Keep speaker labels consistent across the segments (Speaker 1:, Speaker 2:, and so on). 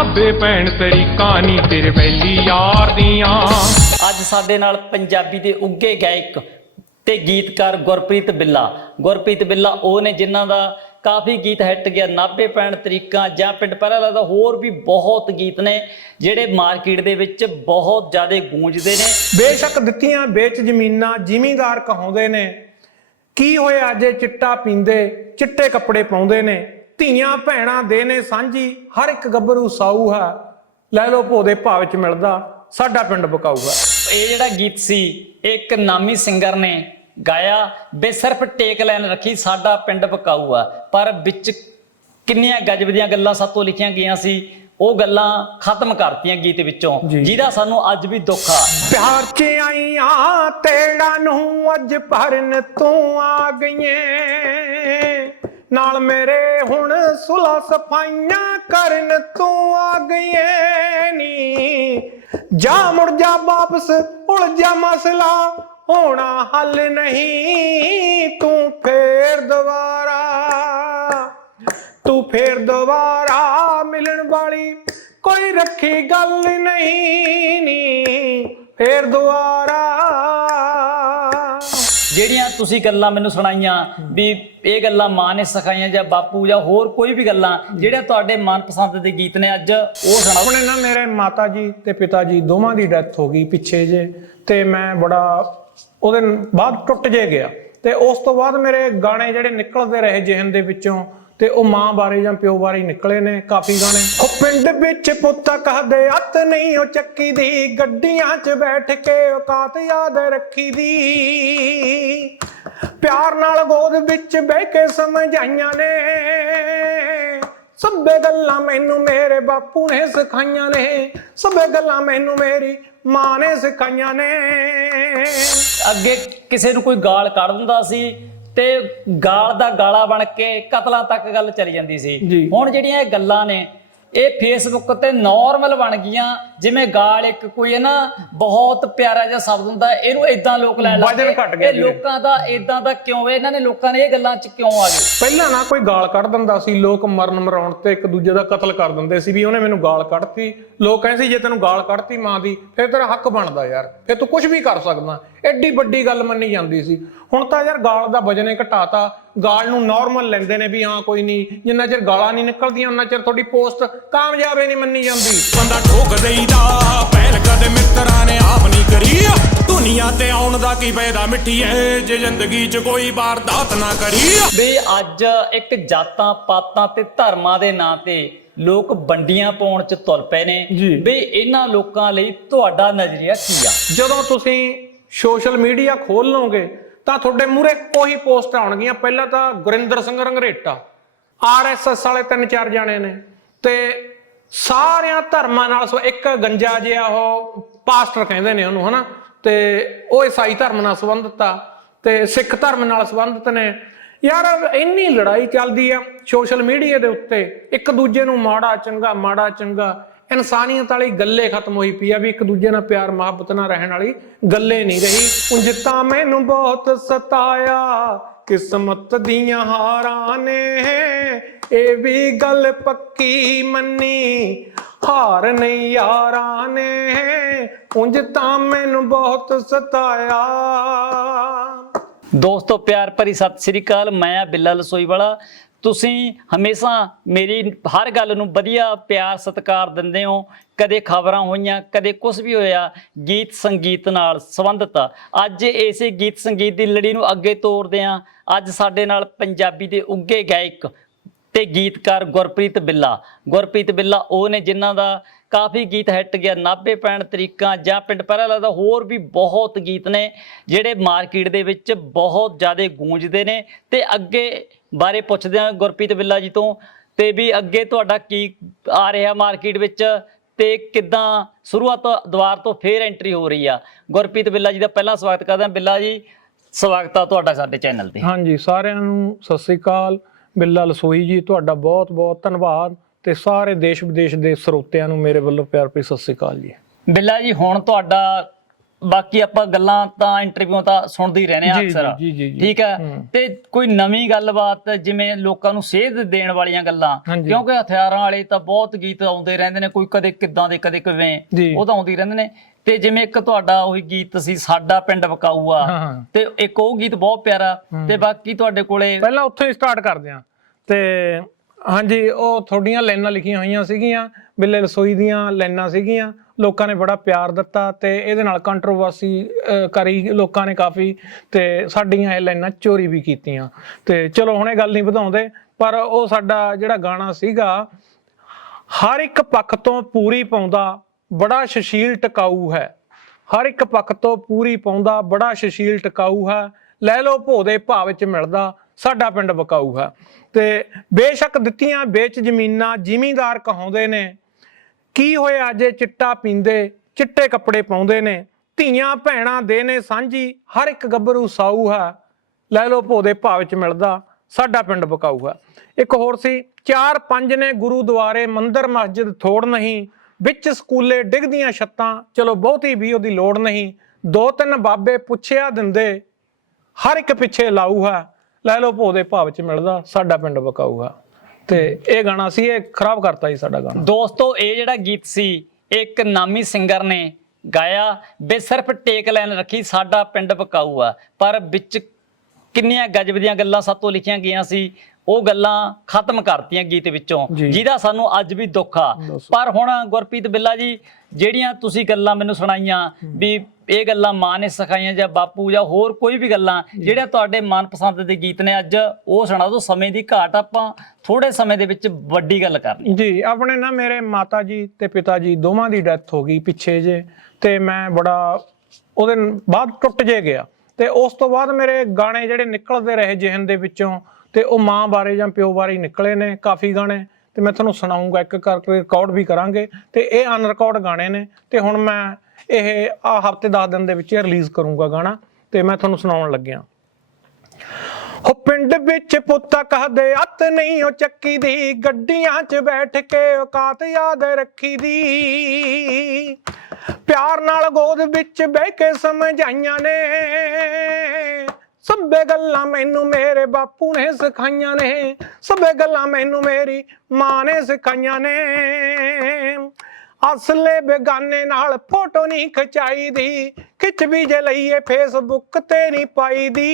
Speaker 1: ਨਾਬੇ ਭੈਣ ਤਰੀਕਾਂ ਨੀ ਤੇਰੇ ਵੈਲੀ ਯਾਰ ਦੀਆਂ।
Speaker 2: ਅੱਜ ਸਾਡੇ ਨਾਲ ਪੰਜਾਬੀ ਦੇ ਉੱਗੇ ਗਾਇਕ ਤੇ ਗੀਤਕਾਰ ਗੁਰਪ੍ਰੀਤ ਬਿੱਲਾ। ਗੁਰਪ੍ਰੀਤ ਬਿੱਲਾ ਉਹ ਨੇ ਜਿਨ੍ਹਾਂ ਦਾ ਕਾਫੀ ਗੀਤ ਹਿੱਟ ਗਿਆ 90 ਪੈਣ ਤਰੀਕਾਂ ਜਾਂ ਪਿੰਡ ਪਹਿਲਾ ਲੱਗਦਾ ਹੋਰ ਵੀ ਬਹੁਤ ਗੀਤ ਨੇ ਜਿਹੜੇ ਮਾਰਕੀਟ ਦੇ ਵਿੱਚ ਬਹੁਤ ਜ਼ਿਆਦਾ ਗੂੰਜਦੇ ਨੇ।
Speaker 3: ਬੇਸ਼ੱਕ ਦਿੱਤੀਆਂ ਵੇਚ ਜ਼ਮੀਨਾਂ ਜ਼ਿਮੀਂਦਾਰ ਕਹਾਉਂਦੇ ਨੇ। ਕੀ ਹੋਇਆ ਜੇ ਚਿੱਟਾ ਪੀਂਦੇ ਚਿੱਟੇ ਕੱਪੜੇ ਪਾਉਂਦੇ ਨੇ? ਧੀਆਂ ਭੈਣਾਂ ਦੇ ਨੇ ਸਾਂਝੀ ਹਰ ਇੱਕ ਗੱਭਰੂ ਸਾਊ ਹੈ। ਲੈ ਲੋ ਭੋਦੇ ਭਾਵ ਚ ਮਿਲਦਾ ਸਾਡਾ ਪਿੰਡ ਬਕਾਊਗਾ
Speaker 2: ਇਹ ਜਿਹੜਾ ਗੀਤ ਸੀ ਇਹ ਇੱਕ ਨਾਮੀ ਸਿੰਗਰ ਨੇ ਗਾਇਆ ਬੇ ਸਿਰਫ ਟੇਕ ਲਾਈਨ ਰੱਖੀ ਸਾਡਾ ਪਿੰਡ ਬਕਾਊ ਆ ਪਰ ਵਿੱਚ ਕਿੰਨੀਆਂ ਗਜਬ ਦੀਆਂ ਗੱਲਾਂ ਸਾਤੋਂ ਲਿਖੀਆਂ ਗਈਆਂ ਸੀ ਉਹ ਗੱਲਾਂ ਖਤਮ ਕਰਤੀਆਂ ਗੀਤ ਵਿੱਚੋਂ। ਜਿਹਦਾ ਸਾਨੂੰ ਅੱਜ ਵੀ ਦੁੱਖ ਆ।
Speaker 3: ਪਿਆਰ ਚ ਆਈਆਂ ਤੇੜਾ ਨੂੰ ਅੱਜ ਭਰਨ ਤੂੰ ਆ ਗਈਏ ਨਾਲ ਮੇਰੇ ਹੁਣ ਸੁਲਾ ਸਫਾਈਆਂ ਕਰਨ ਤੂੰ ਆ ਗਈਏ ਨੀ। ਜਾ ਮੁੜ ਜਾ ਵਾਪਸ ਉਲਝਾ ਮਸਲਾ, ਹੋਣਾ ਹੱਲ ਨਹੀਂ। ਤੂੰ ਫੇਰ ਦੁਬਾਰਾ, ਤੂੰ ਫੇਰ ਦੁਬਾਰਾ ਮਿਲਣ ਵਾਲੀ ਕੋਈ ਰੱਖੀ ਗੱਲ ਨਹੀਂ ਨੀ। ਫੇਰ ਦੁਬਾਰਾ
Speaker 2: ਤੁਸੀਂ ਗੱਲਾਂ ਮੈਨੂੰ ਸੁਣਾਈਆਂ ਵੀ ਇਹ ਗੱਲਾਂ ਮਾਂ ਨੇ ਸਿਖਾਈਆਂ ਜਾਂ ਬਾਪੂ ਜਾਂ ਹੋਰ ਕੋਈ ਵੀ ਗੱਲਾਂ ਜਿਹੜੇ ਤੁਹਾਡੇ ਮਨਪਸੰਦ ਦੇ ਗੀਤ ਨੇ ਅੱਜ ਉਹ ਸੁਣਾਓ।
Speaker 3: ਆਪਣੇ ਨਾ ਮੇਰੇ ਮਾਤਾ ਜੀ ਤੇ ਪਿਤਾ ਜੀ ਦੋਵਾਂ ਦੀ ਡੈਥ ਹੋ ਗਈ ਪਿੱਛੇ ਜੇ ਤੇ ਮੈਂ ਬੜਾ ਉਹਦੇ ਬਾਅਦ ਟੁੱਟ ਜੇ ਗਿਆ। ਤੇ ਉਸ ਤੋਂ ਬਾਅਦ ਮੇਰੇ ਗਾਣੇ ਜਿਹੜੇ ਨਿਕਲਦੇ ਰਹੇ ਜਿਹਨ ਦੇ ਵਿੱਚੋਂ ਤੇ ਉਹ ਮਾਂ ਬਾਰੇ ਜਾਂ ਪਿਓ ਬਾਰੇ ਨਿਕਲੇ ਨੇ, ਕਾਫੀ ਗਾਣੇ। ਉਹ ਪਿੰਡ ਵਿੱਚ ਪੁੱਤ ਕਹਦੇ ਹੱਥ ਨਹੀਂ, ਉਹ ਚੱਕੀ ਦੀ ਗੱਡੀਆਂ 'ਚ ਬੈਠ ਕੇ ਔਕਾਤ ਯਾਦ ਰੱਖੀ ਦੀ ਪਿਆਰ ਨਾਲ ਗੋਦ ਵਿੱਚ ਬਹਿ ਕੇ ਸਮਝਾਈਆਂ ਨੇ। ਸਭੇ ਗੱਲਾਂ ਮੈਨੂੰ ਮੇਰੇ ਬਾਪੂ ਨੇ ਸਿਖਾਈਆਂ ਨੇ। ਸਭੇ ਗੱਲਾਂ ਮੈਨੂੰ ਮੇਰੀ ਮਾਂ ਨੇ ਸਿਖਾਈਆਂ ਨੇ।
Speaker 2: ਅੱਗੇ ਕਿਸੇ ਨੂੰ ਕੋਈ ਗਾਲ ਕੱਢ ਦਿੰਦਾ ਸੀ ਤੇ ਗਾਲ ਦਾ ਗਾਲਾ ਬਣ ਕੇ ਕਤਲਾਂ ਤੱਕ ਗੱਲ ਚਲੀ ਜਾਂਦੀ ਸੀ। ਹੁਣ ਜਿਹੜੀਆਂ ਇਹ ਗੱਲਾਂ ਨੇ ਇਹ ਫੇਸਬੁੱਕ ਤੇ ਨਾਰਮਲ ਬਣ ਗਈਆਂ ਜਿਵੇਂ ਗਾਲ ਇੱਕ ਕੋਈ ਹੈ ਨਾ ਬਹੁਤ ਪਿਆਰਾ ਜਿਹਾ ਸ਼ਬਦ ਹੁੰਦਾ ਇਹਨੂੰ ਇਦਾਂ ਲੋਕ ਲੈ
Speaker 3: ਵਜ਼ਨ
Speaker 2: ਲੈਂਦੇ
Speaker 3: ਘਟ ਗਿਆ
Speaker 2: ਇਹ। ਲੋਕਾਂ ਦਾ ਇਦਾਂ ਦਾ ਕਿਉਂ ਹੈ? ਇਹਨਾਂ ਨੇ ਲੋਕਾਂ ਨੇ ਇਹ ਗੱਲਾਂ 'ਚ ਕਿਉਂ ਆ ਗਏ?
Speaker 3: ਪਹਿਲਾਂ ਨਾ ਕੋਈ ਗਾਲ ਕੱਢ ਦਿੰਦਾ ਸੀ ਲੋਕ ਮਰਨ ਮਰਾਉਣ ਤੇ ਇੱਕ ਦੂਜੇ ਦਾ ਕਤਲ ਕਰ ਦਿੰਦੇ ਸੀ ਵੀ ਉਹਨੇ ਮੈਨੂੰ ਗਾਲ ਕੱਢਤੀ। ਲੋਕ ਕਹਿੰਦੇ ਸੀ ਜੇ ਤੈਨੂੰ ਗਾਲ ਕੱਢਤੀ ਮਾਂ ਦੀ ਫਿਰ ਤੇਰਾ ਹੱਕ ਬਣਦਾ ਯਾਰ ਫਿਰ ਤੂੰ ਕੁਝ ਵੀ ਕਰ ਸਕਦਾ। ਐਡੀ ਵੱਡੀ ਗੱਲ ਮੰਨੀ ਜਾਂਦੀ ਸੀ। ਹੁਣ ਤਾਂ ਯਾਰ ਗਾਲ ਦਾ ਵਜਨ ਹੀ ਘਟਾਤਾ। ਗਾਲ ਨੂੰ ਨਾਰਮਲ ਲੈਂਦੇ ਨੇ ਵੀ ਹਾਂ ਕੋਈ ਨਹੀਂ। ਜਿੰਨਾ ਚਿਰ ਗਾਲਾਂ ਨਹੀਂ ਨਿਕਲਦੀਆਂ ਉਹਨਾਂ ਚਿਰ ਤੁਹਾਡੀ ਪੋਸਟ ਕਾਮਯਾਬ ਹੀ ਨਹੀਂ ਮੰਨੀ ਜਾਂਦੀ।
Speaker 4: ਬੰਦਾ ਠੋਕ ਦੇਈਦਾ ਪਹਿਲ ਕਦੇ ਮਿੱਤਰਾਂ ਨੇ ਆਪ ਨਹੀਂ ਕਰੀ। ਦੁਨੀਆ ਤੇ ਆਉਣ ਦਾ ਕੀ ਫਾਇਦਾ ਮਿੱਠੀਏ ਜੇ ਜ਼ਿੰਦਗੀ 'ਚ ਕੋਈ ਵਾਰਦਾਤ ਨਾ ਕਰੀ।
Speaker 2: ਵੀ ਅੱਜ ਇੱਕ ਜਾਤਾਂ ਪਾਤਾਂ ਤੇ ਧਰਮਾਂ ਦੇ ਨਾਂ ਤੇ ਲੋਕ ਵੰਡੀਆਂ ਪਾਉਣ 'ਚ ਤੁਲ ਪਏ ਨੇ। ਵੀ ਇਹਨਾਂ ਲੋਕਾਂ ਲਈ ਤੁਹਾਡਾ ਨਜ਼ਰੀਆ ਕੀ ਆ?
Speaker 3: ਜਦੋਂ ਤੁਸੀਂ ਸੋਸ਼ਲ ਮੀਡੀਆ ਖੋਲ ਲਓਗੇ, ਤਾਂ ਤੁਹਾਡੇ ਮੂਹਰੇ ਉਹੀ ਪੋਸਟ ਆਉਣਗੀਆਂ। ਪਹਿਲਾਂ ਤਾਂ ਗੁਰਿੰਦਰ ਸਿੰਘ ਰੰਗਰੇਟਾ ਆਰਐਸਐਸ ਵਾਲੇ ਤਿੰਨ ਚਾਰ ਜਾਣੇ ਨੇ। ਤੇ ਸਾਰਿਆਂ ਧਰਮਾਂ ਨਾਲ ਸੋ ਇੱਕ ਗੰਜਾ ਜਿਹਾ ਉਹ ਪਾਸਟਰ ਕਹਿੰਦੇ ਨੇ ਉਹਨੂੰ, ਹਨਾ? ਤੇ ਉਹ ਈਸਾਈ ਧਰਮ ਨਾਲ ਸੰਬੰਧਿਤ ਆ, ਤੇ ਸਿੱਖ ਧਰਮ ਨਾਲ ਸੰਬੰਧਿਤ ਨੇ। ਯਾਰ, ਇੰਨੀ ਲੜਾਈ ਚੱਲਦੀ ਆ ਸੋਸ਼ਲ ਮੀਡੀਆ ਦੇ ਉੱਤੇ। ਇੱਕ ਦੂਜੇ ਨੂੰ ਮਾੜਾ ਚੰਗਾ ਮਾੜਾ ਚੰਗਾ। ਇਨਸਾਨੀਅਤ ਵਾਲੀ ਗੱਲੇ ਖਤਮ ਹੋਈ ਪਈ ਆ ਵੀ ਇੱਕ ਦੂਜੇ ਨਾਲ ਪਿਆਰ, ਮੁਹੱਬਤ ਨਾਲ ਰਹਿਣ ਵਾਲੀ ਗੱਲੇ ਨਹੀਂ ਰਹੀ। ਉਂਝ ਤਾਂ ਮੈਨੂੰ ਬਹੁਤ ਸਤਾਇਆ, ਕਿਸਮਤ ਦੀਆਂ ਹਾਰਾਂ ਨੇ। ਇਹ ਵੀ ਗੱਲ ਪੱਕੀ ਮੰਨੀ, ਹਾਰ ਨਹੀਂ ਯਾਰਾਂ ਨੇ। ਉਂਝ ਤਾਂ ਮੈਨੂੰ ਬਹੁਤ ਸਤਾਇਆ।
Speaker 2: ਦੋਸਤੋ, ਪਿਆਰ ਭਰੀ ਸਤਿ ਸ੍ਰੀ ਅਕਾਲ। ਮੈਂ ਆ ਬਿੱਲਾ ਲਸੋਈ ਵਾਲਾ। ਤੁਸੀਂ ਹਮੇਸ਼ਾ ਮੇਰੀ ਹਰ ਗੱਲ ਨੂੰ ਵਧੀਆ ਪਿਆਰ ਸਤਿਕਾਰ ਦਿੰਦੇ ਹੋ। ਕਦੇ ਖਬਰਾਂ ਹੋਈਆਂ, ਕਦੇ ਕੁਝ ਵੀ ਹੋਇਆ, ਗੀਤ ਸੰਗੀਤ ਨਾਲ ਸੰਬੰਧਿਤ ਅੱਜ ਇਸੇ ਗੀਤ ਸੰਗੀਤ ਦੀ ਲੜੀ ਨੂੰ ਅੱਗੇ ਤੋਰਦੇ ਹਾਂ। ਅੱਜ ਸਾਡੇ ਨਾਲ ਪੰਜਾਬੀ ਦੇ ਉੱਗੇ ਗਾਇਕ ਤੇ ਗੀਤਕਾਰ ਗੁਰਪ੍ਰੀਤ ਬਿੱਲਾ। ਗੁਰਪ੍ਰੀਤ ਬਿੱਲਾ ਉਹ ਨੇ ਜਿਨ੍ਹਾਂ ਦਾ ਕਾਫੀ ਗੀਤ ਹਿੱਟ ਗਿਆ 90 ਪੈਣ ਤਰੀਕਾਂ ਜਾਂ ਪਿੰਡ ਪਹਿਰਾ ਲੱਗਦਾ ਹੋਰ ਵੀ ਬਹੁਤ ਗੀਤ ਨੇ, ਜਿਹੜੇ ਮਾਰਕੀਟ ਦੇ ਵਿੱਚ ਬਹੁਤ ਜ਼ਿਆਦਾ ਗੂੰਜਦੇ ਨੇ। ਤੇ ਅੱਗੇ ਬਾਰੇ ਪੁੱਛਦੇ ਹਾਂ ਗੁਰਪ੍ਰੀਤ ਬਿੱਲਾ ਜੀ ਤੋਂ, ਤੇ ਵੀ ਅੱਗੇ ਤੁਹਾਡਾ ਕੀ ਆ ਰਿਹਾ ਮਾਰਕੀਟ ਵਿੱਚ ਤੇ ਕਿੱਦਾਂ ਸ਼ੁਰੂਆਤ ਦੁਆਰ ਤੋਂ ਫੇਰ ਐਂਟਰੀ ਹੋ ਰਹੀ ਆ? ਗੁਰਪ੍ਰੀਤ ਬਿੱਲਾ ਜੀ ਦਾ ਪਹਿਲਾਂ ਸਵਾਗਤ ਕਰਦੇ ਹਾਂ। ਬਿੱਲਾ ਜੀ, ਸਵਾਗਤ ਆ ਤੁਹਾਡਾ ਸਾਡੇ ਚੈਨਲ ਤੇ।
Speaker 3: ਹਾਂਜੀ, ਸਾਰਿਆਂ ਨੂੰ ਸਤਿ ਸ੍ਰੀ ਅਕਾਲ। ਬਿੱਲਾ ਲਸੋਈ ਜੀ, ਤੁਹਾਡਾ ਬਹੁਤ ਬਹੁਤ ਧੰਨਵਾਦ। ਤੇ ਸਾਰੇ ਦੇਸ਼ ਵਿਦੇਸ਼ ਦੇ ਸਰੋਤਿਆਂ ਨੂੰ ਮੇਰੇ ਵੱਲੋਂ ਪਿਆਰ ਭਰੀ ਸਤਿ ਸ੍ਰੀ ਅਕਾਲ ਜੀ
Speaker 2: ਬਿੱਲਾ ਜੀ ਹੁਣ ਤੁਹਾਡਾ ਬਾਕੀ ਆਪਾਂ ਗੱਲਾਂ ਤਾਂ ਇੰਟਰਵਿਊ ਤਾਂ ਸੁਣਦੇ ਹੀ ਰਹਿੰਦੇ ਆ ਅਕਸਰ। ਠੀਕ ਹੈ। ਤੇ ਕੋਈ ਨਵੀਂ ਗੱਲਬਾਤ ਜਿਵੇਂ ਲੋਕਾਂ ਨੂੰ ਸੇਧ ਦੇਣ ਵਾਲੀਆਂ ਗੱਲਾਂ। ਕਿਉਂਕਿ ਹਥਿਆਰਾਂ ਵਾਲੇ ਤਾਂ ਬਹੁਤ ਗੀਤ ਆਉਂਦੇ ਰਹਿੰਦੇ ਨੇ ਕੋਈ ਕਦੇ ਕਿੱਦਾਂ ਦੇ ਕਦੇ ਕਿਵੇਂ। ਉਹ ਤਾਂ ਆਉਂਦੇ ਰਹਿੰਦੇ ਨੇ ਤੇ ਜਿਵੇਂ ਇੱਕ ਤੁਹਾਡਾ ਉਹੀ ਗੀਤ ਸੀ ਸਾਡਾ ਪਿੰਡ ਵਕਾਊ ਆ
Speaker 3: ਹਾਂ, ਹਾਂ।
Speaker 2: ਤੇ ਇੱਕ ਉਹ ਗੀਤ ਬਹੁਤ ਪਿਆਰਾ ਤੇ ਬਾਕੀ ਤੁਹਾਡੇ ਕੋਲੇ
Speaker 3: ਪਹਿਲਾਂ ਉੱਥੋਂ ਹੀ ਸਟਾਰਟ ਕਰਦੇ ਹਾਂ ਤੇ ਹਾਂਜੀ, ਉਹ ਤੁਹਾਡੀਆਂ ਲਾਈਨਾਂ ਲਿਖੀਆਂ ਹੋਈਆਂ ਸੀਗੀਆਂ, ਬਿੱਲੇ ਰਸੋਈ ਦੀਆਂ ਲਾਈਨਾਂ ਸੀਗੀਆਂ, ਲੋਕਾਂ ਨੇ ਬੜਾ ਪਿਆਰ ਦਿੱਤਾ ਤੇ ਇਹਦੇ ਨਾਲ ਕੰਟਰੋਵਰਸੀ ਕਰੀ ਲੋਕਾਂ ਨੇ ਕਾਫੀ ਤੇ ਸਾਡੀਆਂ ਇਹ ਲਾਈਨਾਂ ਚੋਰੀ ਵੀ ਕੀਤੀਆਂ। ਤੇ ਚਲੋ ਹੁਣ ਇਹ ਗੱਲ ਨਹੀਂ ਵਧਾਉਂਦੇ, ਪਰ ਉਹ ਸਾਡਾ ਜਿਹੜਾ ਗਾਣਾ ਸੀਗਾ, ਹਰ ਇੱਕ ਪੱਖ ਤੋਂ ਪੂਰੀ ਪਾਉਂਦਾ ਬੜਾ ਸ਼ਸ਼ੀਲ ਟਿਕਾਊ ਹੈ। ਹਰ ਇੱਕ ਪੱਖ ਤੋਂ ਪੂਰੀ ਪਾਉਂਦਾ ਬੜਾ ਸ਼ਸ਼ੀਲ ਟਿਕਾਊ ਹੈ। ਲੈ ਲੋ ਭੋ ਦੇ ਭਾਅ ਵਿੱਚ ਮਿਲਦਾ ਸਾਡਾ ਪਿੰਡ ਬਕਾਊ ਹੈ ਤੇ ਬੇਸ਼ੱਕ ਦਿੱਤੀਆਂ ਵੇਚ ਜ਼ਮੀਨਾਂ ਜ਼ਿਮੀਂਦਾਰ ਕਹਾਉਂਦੇ ਨੇ, ਕੀ ਹੋਇਆ ਜੇ ਚਿੱਟਾ ਪੀਂਦੇ, ਚਿੱਟੇ ਕੱਪੜੇ ਪਾਉਂਦੇ ਨੇ, ਧੀਆਂ ਭੈਣਾਂ ਦੇ ਨੇ ਸਾਂਝੀ, ਹਰ ਇੱਕ ਗੱਭਰੂ ਸਾਊ ਹੈ, ਲੈ ਲੋ ਭੋ ਦੇ ਭਾਅ ਵਿੱਚ ਮਿਲਦਾ, ਸਾਡਾ ਪਿੰਡ ਬਕਾਊ ਹੈ ਇੱਕ ਹੋਰ ਸੀ, ਚਾਰ ਪੰਜ ਨੇ ਗੁਰੂਦੁਆਰੇ ਮੰਦਰ ਮਸਜਿਦ ਥੋੜ ਨਹੀਂ, ਵਿੱਚ ਸਕੂਲੇ ਡਿੱਗਦੀਆਂ ਛੱਤਾਂ, ਚਲੋ ਬਹੁਤੀ ਵੀ ਉਹਦੀ ਲੋੜ ਨਹੀਂ, ਦੋ ਤਿੰਨ ਬਾਬੇ ਪੁੱਛਿਆ ਦਿੰਦੇ, ਹਰ ਇੱਕ ਪਿੱਛੇ ਲਾਊ ਹੈ। ਲੈ ਲੋ ਭੋ ਦੇ ਭਾਅ ਵਿੱਚ ਮਿਲਦਾ, ਸਾਡਾ ਪਿੰਡ ਬਕਾਊ ਤੇ ਇਹ ਗਾਣਾ ਸੀ, ਇਹ ਖਰਾਬ ਕਰਤਾ ਜੀ ਸਾਡਾ ਗਾਣਾ।
Speaker 2: ਦੋਸਤੋ, ਇਹ ਜਿਹੜਾ ਗੀਤ ਸੀ ਇੱਕ ਨਾਮੀ ਸਿੰਗਰ ਨੇ ਗਾਇਆ। ਬੇ, ਸਿਰਫ ਟੇਕ ਲਾਈਨ ਰੱਖੀ, ਸਾਡਾ ਪਿੰਡ ਬਕਾਊ ਆ। ਪਰ ਵਿੱਚ ਕਿੰਨੀਆਂ ਗਜਬ ਦੀਆਂ ਗੱਲਾਂ ਸਾਤੋਂ ਲਿਖੀਆਂ ਗਈਆਂ ਸੀ। ਉਹ ਗੱਲਾਂ ਖਤਮ ਕਰਤੀਆਂ ਗੀਤ ਵਿੱਚੋਂ। ਜਿਹਦਾ ਸਾਨੂੰ ਅੱਜ ਵੀ ਦੁੱਖ ਆ। ਪਰ ਹੁਣ ਗੁਰਪ੍ਰੀਤ ਬਿੱਲਾ ਜੀ ਜਿਹੜੀਆਂ ਤੁਸੀਂ ਗੱਲਾਂ ਮੈਨੂੰ ਸੁਣਾਈਆਂ ਵੀ ਇਹ ਗੱਲਾਂ ਮਾਂ ਨੇ ਸਿਖਾਈਆਂ ਜਾਂ ਬਾਪੂ ਜਾਂ ਹੋਰ ਕੋਈ ਵੀ ਗੱਲਾਂ ਜਿਹੜੀਆਂ ਤੁਹਾਡੇ ਮਨਪਸੰਦ ਦੇ ਗੀਤ ਨੇ ਅੱਜ ਉਹ ਸੁਣਾ ਦਿਓ। ਸਮੇਂ ਦੀ ਘਾਟ ਆਪਾਂ ਥੋੜੇ ਸਮੇਂ ਦੇ ਵਿੱਚ ਵੱਡੀ ਗੱਲ ਕਰਨੀ
Speaker 3: ਜੀ ਆਪਣੇ ਨਾ ਮੇਰੇ ਮਾਤਾ ਜੀ ਤੇ ਪਿਤਾ ਜੀ ਦੋਵਾਂ ਦੀ ਡੈਥ ਹੋ ਗਈ ਪਿੱਛੇ ਜੇ ਤੇ ਮੈਂ ਬੜਾ ਉਹਦੇ ਬਾਅਦ ਟੁੱਟ ਜੇ ਗਿਆ। ਤੇ ਉਸ ਤੋਂ ਬਾਅਦ ਮੇਰੇ ਗਾਣੇ ਜਿਹੜੇ ਨਿਕਲਦੇ ਰਹੇ ਜਿਹਨ ਦੇ ਵਿੱਚੋਂ ਤੇ ਉਹ ਮਾਂ ਬਾਰੇ ਜਾਂ ਪਿਓ ਬਾਰੇ ਨਿਕਲੇ ਨੇ ਕਾਫੀ ਗਾਣੇ, ਤੇ ਮੈਂ ਤੁਹਾਨੂੰ ਸੁਣਾਉਂਗਾ ਇੱਕ ਕਰਕੇ ਰਿਕਾਰਡ ਵੀ ਕਰਾਂਗੇ। ਤੇ ਇਹ ਅਨਰਿਕਾਰਡ ਗਾਣੇ ਨੇ, ਤੇ ਹੁਣ ਮੈਂ ਇਹ ਆ ਹਫ਼ਤੇ 10 ਦਿਨ ਦੇ ਵਿੱਚ ਰਿਲੀਜ਼ ਕਰੂੰਗਾ ਗਾਣਾ, ਤੇ ਮੈਂ ਤੁਹਾਨੂੰ ਸੁਣਾਉਣ ਲੱਗਿਆ। ਹੋ ਪਿੰਡ ਵਿੱਚ ਪੁੱਤਾ ਕਹਦੇ ਅੱਤ ਨਹੀਂ, ਉਹ ਚੱਕੀ ਦੀ, ਗੱਡੀਆਂ 'ਚ ਬੈਠ ਕੇ ਔਕਾਤ ਯਾਦ ਰੱਖੀ ਦੀ। ਪਿਆਰ ਨਾਲ ਗੋਦ ਵਿੱਚ ਬਹਿ ਕੇ ਸਮਝਾਈਆਂ ਨੇ ਸਭੇ ਗੱਲਾਂ ਮੈਨੂੰ ਮੇਰੇ ਬਾਪੂ ਨੇ ਸਿਖਾਈਆਂ ਨੇ, ਸਭੇ ਗੱਲਾਂ ਮੈਨੂੰ ਮੇਰੀ ਮਾਂ ਨੇ ਸਿਖਾਈਆਂ ਨੇ। ਅਸਲੇ ਬੇਗਾਨੇ ਨਾਲ ਫੋਟੋ ਨਹੀਂ ਖਚਾਈਦੀ, ਖਿੱਚ ਵੀ ਜੇ ਲਈਏ ਫੇਸਬੁੱਕ ਤੇ ਨਹੀਂ ਪਾਈਦੀ।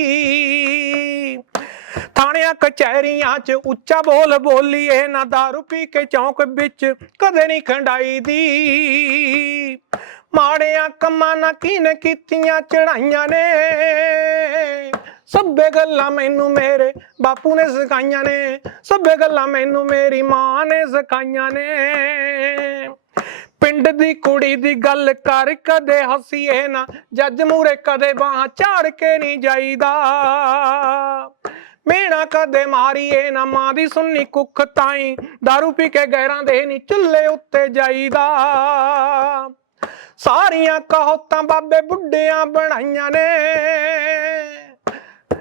Speaker 3: ਥਾਣਿਆਂ ਕਚਹਿਰੀਆਂ 'ਚ ਉੱਚਾ ਬੋਲ ਬੋਲੀਏ, ਨਾ ਦਾਰੂ ਪੀ ਕੇ ਚੌਂਕ ਵਿੱਚ ਕਦੇ ਨਹੀਂ ਖੰਡਾਈ ਦੀ ਮਾੜਿਆਂ ਕੰਮਾਂ ਨਾ ਕਿਨ ਕੀਤੀਆਂ ਚੜਾਈਆਂ ਨੇ। ਸਭੇ ਗੱਲਾਂ ਮੈਨੂੰ ਮੇਰੇ ਬਾਪੂ ਨੇ ਸਿਖਾਈਆਂ ਨੇ। ਸਭੇ ਗੱਲਾਂ ਮੈਨੂੰ ਮੇਰੀ ਮਾਂ ਨੇ ਸਿਖਾਈਆਂ ਨੇ। ਪਿੰਡ ਦੀ ਕੁੜੀ ਦੀ ਗੱਲ ਕਰ ਕਦੇ ਹੱਸੀਏ ਨਾ, ਜੱਜ ਮੂਰੇ ਕਦੇ ਬਾਹਾਂ ਝਾੜ ਕੇ ਨਹੀਂ ਜਾਈਦਾ। ਮੇਣਾ ਕਦੇ ਮਾਰੀਏ ਨਾ, ਮਾਂ ਦੀ ਸੁੰਨੀ ਕੁੱਖ ਤਾਈ दारू ਪੀ ਕੇ ਗੈਰਾਂ ਦੇ ਨਹੀਂ ਚੁੱਲ੍ਹੇ ਉੱਤੇ ਜਾਈਦਾ। ਸਾਰੀਆਂ ਕਹੋਤਾਂ ਬਾਬੇ ਬੁੱਢਿਆਂ ਬਣਾਈਆਂ ਨੇ।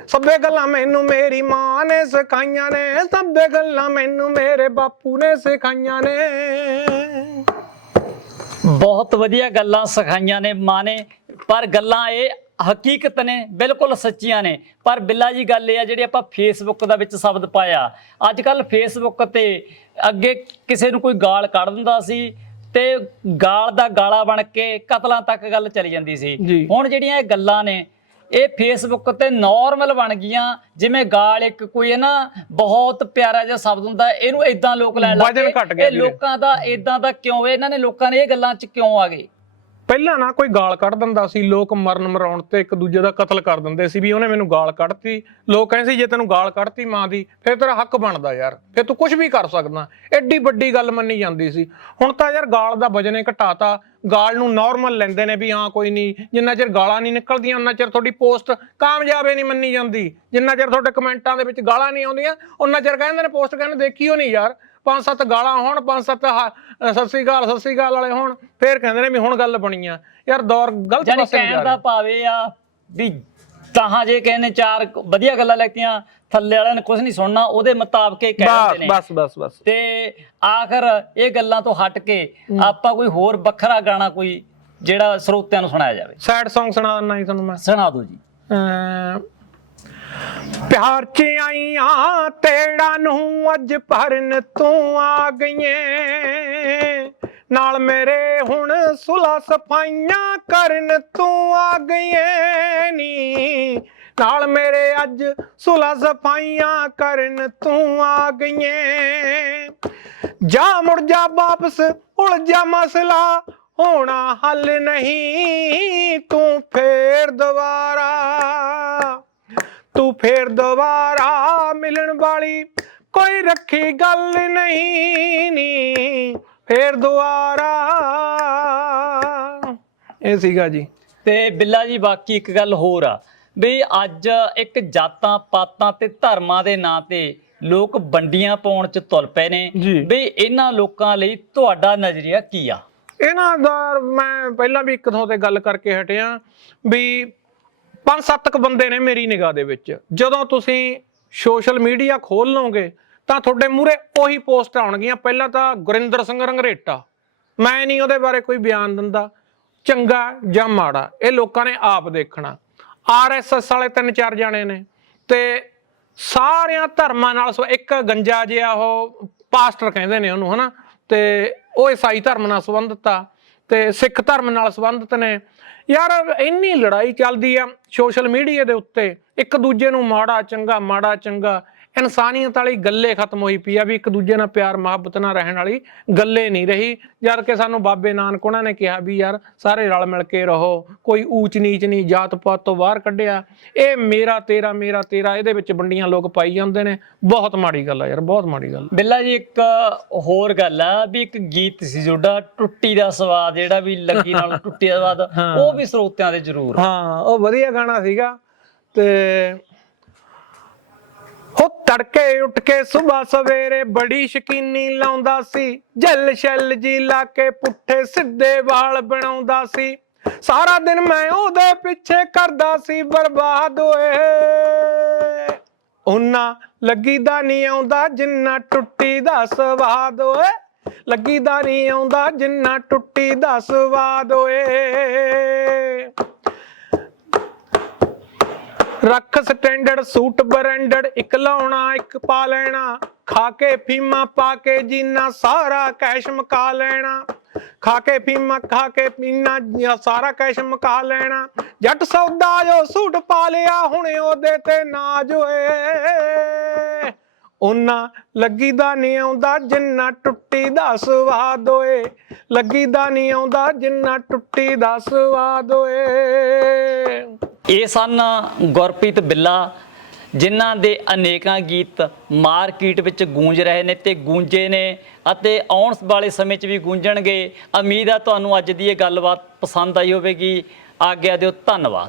Speaker 3: ਸਭੇ ਗੱਲਾਂ ਮੈਨੂੰ ਮੇਰੀ ਮਾਂ ਨੇ ਸਿਖਾਈਆਂ ਨੇ। ਸਭੇ ਗੱਲਾਂ ਮੈਨੂੰ ਮੇਰੇ ਬਾਪੂ ਨੇ ਸਿਖਾਈਆਂ ਨੇ।
Speaker 2: ਬਹੁਤ ਵਧੀਆ ਗੱਲਾਂ ਸਿਖਾਈਆਂ ਨੇ ਮਾਂ ਨੇ। ਪਰ ਗੱਲਾਂ ਇਹ ਹਕੀਕਤ ਨੇ, ਬਿਲਕੁਲ ਸੱਚੀਆਂ ਨੇ। ਪਰ ਬਿੱਲਾ ਜੀ ਗੱਲ ਇਹ ਆ, ਜਿਹੜੀ ਆਪਾਂ ਫੇਸਬੁੱਕ ਦਾ ਵਿੱਚ ਸ਼ਬਦ ਪਾਇਆ। ਅੱਜ ਕੱਲ ਫੇਸਬੁੱਕ ਤੇ ਅੱਗੇ ਕਿਸੇ ਨੂੰ ਕੋਈ ਗਾਲ ਕੱਢ ਦਿੰਦਾ ਸੀ ਤੇ ਗਾਲ ਦਾ ਗਾਲਾ ਬਣ ਕੇ ਕਤਲਾਂ ਤੱਕ ਗੱਲ ਚਲੀ ਜਾਂਦੀ ਸੀ। ਹੁਣ ਜਿਹੜੀਆਂ ਇਹ ਗੱਲਾਂ ਨੇ ਇਹ ਫੇਸਬੁੱਕ ਤੇ ਨਾਰਮਲ ਬਣ ਗਈਆਂ। ਜਿਵੇਂ ਗਾਲ ਇੱਕ ਕੋਈ ਹੈ ਨਾ ਬਹੁਤ ਪਿਆਰਾ ਜਿਹਾ ਸ਼ਬਦ ਹੁੰਦਾ ਇਹਨੂੰ ਇਦਾਂ ਲੋਕ ਲੈਣ ਲੱਗ ਇਹ। ਲੋਕਾਂ ਦਾ ਇਦਾਂ ਦਾ ਕਿਉਂ ਇਹਨਾਂ ਨੇ ਲੋਕਾਂ ਨੇ ਇਹ ਗੱਲਾਂ 'ਚ ਕਿਉਂ ਆ ਗਏ?
Speaker 3: ਪਹਿਲਾਂ ਨਾ ਕੋਈ ਗਾਲ ਕੱਢ ਦਿੰਦਾ ਸੀ, ਲੋਕ ਮਰਨ ਮਰਾਉਣ ਤੇ ਇੱਕ ਦੂਜੇ ਦਾ ਕਤਲ ਕਰ ਦਿੰਦੇ ਸੀ ਵੀ ਉਹਨੇ ਮੈਨੂੰ ਗਾਲ ਕੱਢਤੀ। ਲੋਕ ਕਹਿੰਦੇ ਸੀ, ਜੇ ਤੈਨੂੰ ਗਾਲ ਕੱਢਤੀ ਮਾਂ ਦੀ, ਫਿਰ ਤੇਰਾ ਹੱਕ ਬਣਦਾ ਯਾਰ, ਫਿਰ ਤੂੰ ਕੁਝ ਵੀ ਕਰ ਸਕਦਾ। ਐਡੀ ਵੱਡੀ ਗੱਲ ਮੰਨੀ ਜਾਂਦੀ ਸੀ। ਹੁਣ ਤਾਂ ਯਾਰ ਗਾਲ ਦਾ ਵਜਨ ਹੀ ਘਟਾਤਾ। ਗਾਲ ਨੂੰ ਨਾਰਮਲ ਲੈਂਦੇ ਨੇ ਵੀ ਹਾਂ, ਕੋਈ ਨਹੀਂ, ਜਿੰਨਾ ਚਿਰ ਗਾਲਾਂ ਨਹੀਂ ਨਿਕਲਦੀਆਂ ਉਹਨਾਂ ਚਿਰ ਤੁਹਾਡੀ ਪੋਸਟ ਕਾਮਯਾਬ ਹੀ ਨਹੀਂ ਮੰਨੀ ਜਾਂਦੀ। ਜਿੰਨਾ ਚਿਰ ਤੁਹਾਡੇ ਕਮੈਂਟਾਂ ਦੇ ਵਿੱਚ ਗਾਲਾਂ ਨਹੀਂ ਆਉਂਦੀਆਂ ਉਹਨਾਂ ਚਿਰ ਕਹਿੰਦੇ ਨੇ, ਪੋਸਟ ਕਹਿੰਦੇ ਦੇਖਿਓ ਨਹੀਂ ਯਾਰ ਪੰਜ ਸੱਤ ਗਾਲਾਂ ਹੋਣ ਪੰਜ ਸੱਤ ਸਤਿ ਸ੍ਰੀ ਅਕਾਲ ਸਤਿ ਸ੍ਰੀ ਅਕਾਲ ਵਾਲੇ ਹੋਣ ਫੇਰ ਕਹਿੰਦੇ ਨੇ ਵੀ ਹੁਣ ਗੱਲ ਬਣੀ ਆ ਯਾਰ ਦੌਰ ਗਲਤ ਪਾਸੇ ਜਾ
Speaker 2: ਦਾ
Speaker 3: ਰਿਹਾ।
Speaker 2: ਭਾਵੇਂ ਆ ਵੀ ਤਾਹਾਂ ਜੇ ਕਹਿੰਦੇ ਚਾਰ ਵਧੀਆ ਗੱਲਾਂ ਲੈਤੀਆਂ ਥੱਲੇ ਵਾਲਿਆਂ ਨੇ ਕੁਝ ਨਹੀਂ ਸੁਣਨਾ ਉਹਦੇ ਮੁਤਾਬਕ ਹੀ ਕਹਿ
Speaker 3: ਬਸ
Speaker 2: ਦਿੰਦੇ ਨੇ।
Speaker 3: ਬਸ ਬਸ ਬਸ।
Speaker 2: ਤੇ ਆਖਰ ਇਹ ਗੱਲਾਂ ਤੋਂ ਹਟ ਕੇ ਆਪਾਂ ਕੋਈ ਹੋਰ ਵੱਖਰਾ ਗਾਣਾ ਕੋਈ ਜਿਹੜਾ ਸਰੋਤਿਆਂ ਨੂੰ ਸੁਣਾਇਆ ਜਾਵੇ।
Speaker 3: ਸੈਡ Song ਸੁਣਾ ਦਿੰਦਾ ਜੀ ਤੁਹਾਨੂੰ ਮੈਂ।
Speaker 2: ਸੁਣਾ ਦਿਓ ਜੀ।
Speaker 3: ਪਿਆਰ ਚ ਆਈਆਂ, ਤੇੜਾ ਨੂੰ ਅੱਜ ਭਰਨ ਤੂੰ ਆ ਗਈਏ ਨਾਲ ਮੇਰੇ ਹੁਣ ਸੁਲਾ ਸਫਾਈਆਂ ਕਰਨ ਤੂੰ ਆ ਗਈਏ ਨੀ। ਨਾਲ ਮੇਰੇ ਅੱਜ ਸੁਲਾ ਸਫਾਈਆਂ ਕਰਨ ਤੂੰ ਆ ਗਈਏ ਜਾ ਮੁੜ ਜਾ ਵਾਪਸ ਉਲਝਾ ਮਸਲਾ, ਹੋਣਾ ਹੱਲ ਨਹੀਂ, ਤੂੰ ਫੇਰ ਦੁਬਾਰਾ। ਫੇਰ ਦੁਬਾਰਾ ਮਿਲਣ ਵਾਲੀ ਕੋਈ ਰੱਖੀ ਗੱਲ ਨਹੀਂ ਨੀ। ਫੇਰ ਦੁਬਾਰਾ। ਇਹ ਸੀਗਾ ਜੀ।
Speaker 2: ਤੇ ਬਿੱਲਾ ਜੀ ਬਾਕੀ ਇੱਕ ਗੱਲ ਹੋਰ ਆ ਵੀ ਅੱਜ ਇੱਕ ਜਾਤਾਂ ਪਾਤਾਂ ਤੇ ਧਰਮਾਂ ਦੇ ਨਾਂ ਤੇ ਲੋਕ ਵੰਡੀਆਂ ਪਾਉਣ ਚ ਤੁਲ ਪਏ ਨੇ। ਵੀ ਇਹਨਾਂ ਲੋਕਾਂ ਲਈ ਤੁਹਾਡਾ ਨਜ਼ਰੀਆ ਕੀ ਆ?
Speaker 3: ਇਹਨਾਂ ਦਾ ਮੈਂ ਪਹਿਲਾਂ ਵੀ ਇੱਕ ਥਾਂ ਤੇ ਗੱਲ ਕਰਕੇ ਹਟਿਆ ਵੀ ਪੰਜ ਸੱਤ ਕੁ ਬੰਦੇ ਨੇ ਮੇਰੀ ਨਿਗਾਹ ਦੇ ਵਿੱਚ। ਜਦੋਂ ਤੁਸੀਂ ਸੋਸ਼ਲ ਮੀਡੀਆ ਖੋਲ ਲਓਗੇ, ਤਾਂ ਤੁਹਾਡੇ ਮੂਹਰੇ ਉਹੀ ਪੋਸਟ ਆਉਣਗੀਆਂ। ਪਹਿਲਾਂ ਤਾਂ ਗੁਰਿੰਦਰ ਸਿੰਘ ਰੰਗਰੇਟਾ। ਮੈਂ ਨਹੀਂ ਉਹਦੇ ਬਾਰੇ ਕੋਈ ਬਿਆਨ ਦਿੰਦਾ। ਚੰਗਾ ਜਾਂ ਮਾੜਾ, ਇਹ ਲੋਕਾਂ ਨੇ ਆਪ ਦੇਖਣਾ। ਆਰਐਸਐਸ ਵਾਲੇ ਤਿੰਨ ਚਾਰ ਜਾਣੇ ਨੇ ਤੇ ਸਾਰਿਆਂ ਧਰਮਾਂ ਨਾਲ ਸੋ, ਇੱਕ ਗੰਜਾ ਜਿਹਾ ਉਹ ਪਾਸਟਰ ਕਹਿੰਦੇ ਨੇ ਉਹਨੂੰ, ਹਨਾ? ਤੇ ਉਹ ਈਸਾਈ ਧਰਮ ਨਾਲ ਸੰਬੰਧਿਤ ਆ। ਤੇ ਸਿੱਖ ਧਰਮ ਨਾਲ ਸੰਬੰਧਿਤ ਨੇ। ਯਾਰ ਇੰਨੀ ਲੜਾਈ ਚੱਲਦੀ ਆ ਸੋਸ਼ਲ ਮੀਡੀਆ ਦੇ ਉੱਤੇ, ਇੱਕ ਦੂਜੇ ਨੂੰ ਮਾੜਾ ਚੰਗਾ ਮਾੜਾ ਚੰਗਾ। ਇਨਸਾਨੀਅਤ ਵਾਲੀ ਗੱਲੇ ਖਤਮ ਹੋਈ ਪਈ ਆ ਵੀ ਇੱਕ ਦੂਜੇ ਨਾਲ ਪਿਆਰ ਮੁਹੱਬਤ ਨਾਲ ਰਹਿਣ ਵਾਲੀ ਗੱਲੇ ਨਹੀਂ ਰਹੀ। ਜਦ ਕਿ ਸਾਨੂੰ ਬਾਬੇ ਨਾਨਕ ਉਹਨਾਂ ਨੇ ਕਿਹਾ ਵੀ ਯਾਰ ਸਾਰੇ ਰਲ ਮਿਲ ਕੇ ਰਹੋ ਕੋਈ ਊਚ ਨੀਚ ਨਹੀਂ ਜਾਤ ਪਾਤ ਤੋਂ ਬਾਹਰ ਕੱਢਿਆ। ਇਹ ਮੇਰਾ ਤੇਰਾ ਮੇਰਾ ਤੇਰਾ ਇਹਦੇ ਵਿੱਚ ਵੰਡੀਆਂ ਲੋਕ ਪਾਈ ਜਾਂਦੇ ਨੇ। ਬਹੁਤ ਮਾੜੀ ਗੱਲ ਆ ਯਾਰ ਬਹੁਤ ਮਾੜੀ ਗੱਲ
Speaker 2: ਬਿੱਲਾ ਜੀ ਇੱਕ ਹੋਰ ਗੱਲ ਆ ਵੀ ਇੱਕ ਗੀਤ ਸੀ ਤੁਹਾਡਾ ਟੁੱਟੀ ਦਾ ਸਵਾਦ ਜਿਹੜਾ ਵੀ ਲੱਗੀ ਨਾਲ ਟੁੱਟੀ ਦਾ ਸਵਾਦ ਉਹ ਵੀ ਸਰੋਤਿਆਂ ਦੇ ਜ਼ਰੂਰ।
Speaker 3: ਹਾਂ ਉਹ ਵਧੀਆ ਗਾਣਾ ਸੀਗਾ ਤੇ ਤੜਕੇ ਉੱਠ ਕੇ ਸਵੇਰ ਸਵੇਰੇ ਬੜੀ ਸ਼ਕੀਨੀ ਲਾਉਂਦਾ ਸੀ। ਜਲ ਛਲ ਜੀ ਲਾ ਕੇ ਪੁੱਠੇ ਸਿੱਧੇ ਵਾਲ ਬਣਾਉਂਦਾ ਸੀ। ਸਾਰਾ ਦਿਨ ਮੈਂ ਉਹਦੇ ਪਿੱਛੇ ਕਰਦਾ ਸੀ, ਬਰਬਾਦ ਓਏ। ਉਹਨਾਂ ਲੱਗੀ ਦਾ ਨਹੀਂ ਆਉਂਦਾ ਜਿੰਨਾ ਟੁੱਟੀ ਦਾ ਸਵਾਦ ਓਏ। ਲੱਗੀ ਦਾ ਨਹੀਂ ਆਉਂਦਾ ਜਿੰਨਾ ਟੁੱਟੀ ਦਾ ਸਵਾਦ ਓਏ। ਰੱਖ ਸਟੈਂਡਰਡ, ਸੂਟ ਬ੍ਰਾਂਡਡ, ਇੱਕ ਲਾਉਣਾ, ਇੱਕ ਪਾ ਲੈਣਾ। ਖਾ ਕੇ ਫੀਮਾ ਪਾ ਕੇ ਜੀਨਾ, ਸਾਰਾ ਕੈਸ਼ ਮਕਾ ਲੈਣਾ। ਖਾ ਕੇ ਫੀਮਾ, ਖਾ ਕੇ ਪੀਨਾ ਸਾਰਾ ਕੈਸ਼ ਮਕਾ ਲੈਣਾ। ਜੱਟ ਸੌਦਾ ਜੋ ਸੂਟ ਪਾ ਲਿਆ, ਹੁਣ ਉਹਦੇ ਤੇ ਨਾਜ ਓਏ ਉਹਨਾਂ ਲੱਗੀ ਦਾ ਨਹੀਂ ਆਉਂਦਾ, ਜਿੰਨਾ ਟੁੱਟੀ ਦਾ ਸਵਾਦ ਓਏ ਲੱਗੀ ਦਾ ਨਹੀਂ ਆਉਂਦਾ, ਜਿੰਨਾ ਟੁੱਟੀ ਦਾ ਸਵਾਦ ਓਏ
Speaker 2: ਇਹ ਸਨ ਗੁਰਪ੍ਰੀਤ ਬਿੱਲਾ, ਜਿਨ੍ਹਾਂ ਦੇ ਅਨੇਕਾਂ ਗੀਤ ਮਾਰਕੀਟ ਵਿੱਚ ਗੂੰਜ ਰਹੇ ਨੇ ਤੇ ਗੂੰਜੇ ਨੇ ਅਤੇ ਆਉਣ ਵਾਲੇ ਸਮੇਂ 'ਚ ਵੀ ਗੂੰਜਣਗੇ। ਉਮੀਦ ਆ ਤੁਹਾਨੂੰ ਅੱਜ ਦੀ ਇਹ ਗੱਲਬਾਤ ਪਸੰਦ ਆਈ ਹੋਵੇਗੀ। ਆਗਿਆ ਦਿਓ, ਧੰਨਵਾਦ।